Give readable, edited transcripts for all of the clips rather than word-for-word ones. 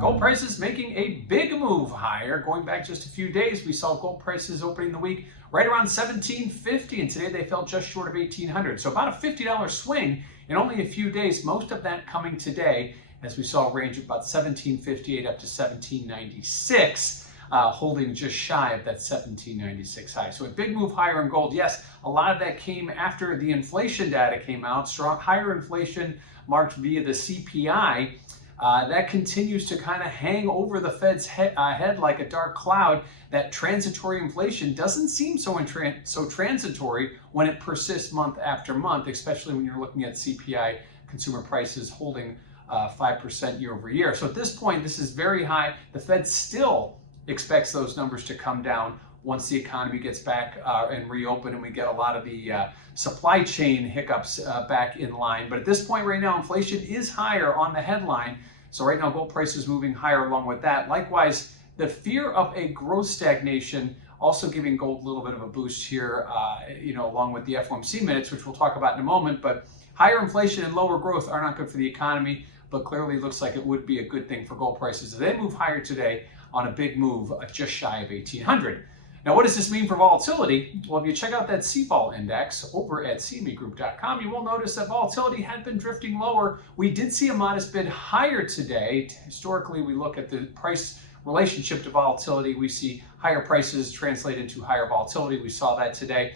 Gold prices making a big move higher. Going back just a few days, we saw gold prices opening the week right around $1,750, and today they fell just short of $1,800. So about a $50 swing in only a few days, most of that coming today, as we saw a range of about $1,758 up to $1,796, holding just shy of that $1,796 high. So a big move higher in gold. Yes, a lot of that came after the inflation data came out. Strong, higher inflation marked via the CPI. That continues to kind of hang over the Fed's head like a dark cloud. That transitory inflation doesn't seem so transitory when it persists month after month, especially when you're looking at CPI consumer prices holding 5% year over year. So at this point, this is very high. The Fed still expects those numbers to come down once the economy gets back and reopen and we get a lot of the supply chain hiccups back in line. But at this point right now, inflation is higher on the headline. So right now, gold price is moving higher along with that. Likewise, the fear of a growth stagnation also giving gold a little bit of a boost here, along with the FOMC minutes, which we'll talk about in a moment. But higher inflation and lower growth are not good for the economy, but clearly looks like it would be a good thing for gold prices. They move higher today on a big move, just shy of 1,800. Now, what does this mean for volatility? Well, if you check out that CVOL index over at cmegroup.com, you will notice that volatility had been drifting lower. We did see a modest bit higher today. Historically, we look at the price relationship to volatility. We see higher prices translate into higher volatility. We saw that today.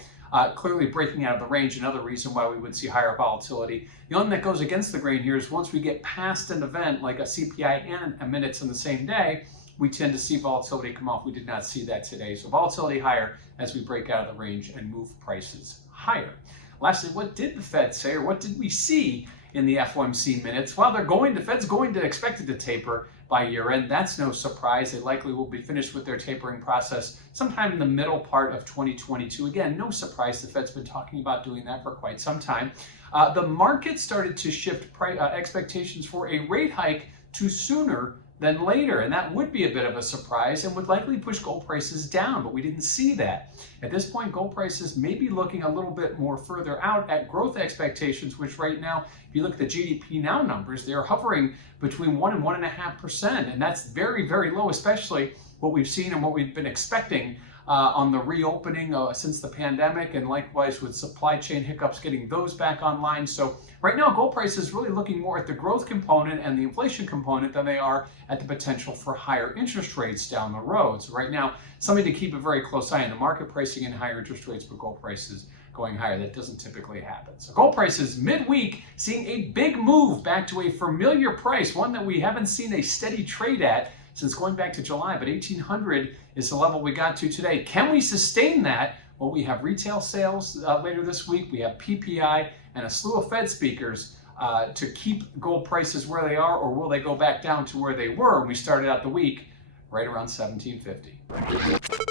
Clearly breaking out of the range, another reason why we would see higher volatility. The only thing that goes against the grain here is once we get past an event like a CPI and a minutes in the same day, we tend to see volatility come off. We did not see that today. So volatility higher as we break out of the range and move prices higher. Lastly, what did the Fed say, or what did we see in the FOMC minutes? Well, the Fed's going to expect it to taper by year end. That's no surprise. They likely will be finished with their tapering process sometime in the middle part of 2022. Again, no surprise. The Fed's been talking about doing that for quite some time. The market started to shift expectations for a rate hike to sooner than later, and that would be a bit of a surprise and would likely push gold prices down, but we didn't see that. At this point, gold prices may be looking a little bit more further out at growth expectations, which right now, if you look at the GDP now numbers, they're hovering between 1 and 1.5%, and that's very, very low, especially what we've seen and what we've been expecting on the reopening since the pandemic, and likewise with supply chain hiccups, getting those back online. So right now, gold price is really looking more at the growth component and the inflation component than they are at the potential for higher interest rates down the road. So right now, something to keep a very close eye on. The market pricing in higher interest rates, but gold prices going higher. That doesn't typically happen. So gold prices midweek seeing a big move back to a familiar price, one that we haven't seen a steady trade at since going back to July, but 1,800 is the level we got to today. Can we sustain that? Well, we have retail sales later this week. We have PPI and a slew of Fed speakers to keep gold prices where they are, or will they go back down to where they were when we started out the week, right around 1,750?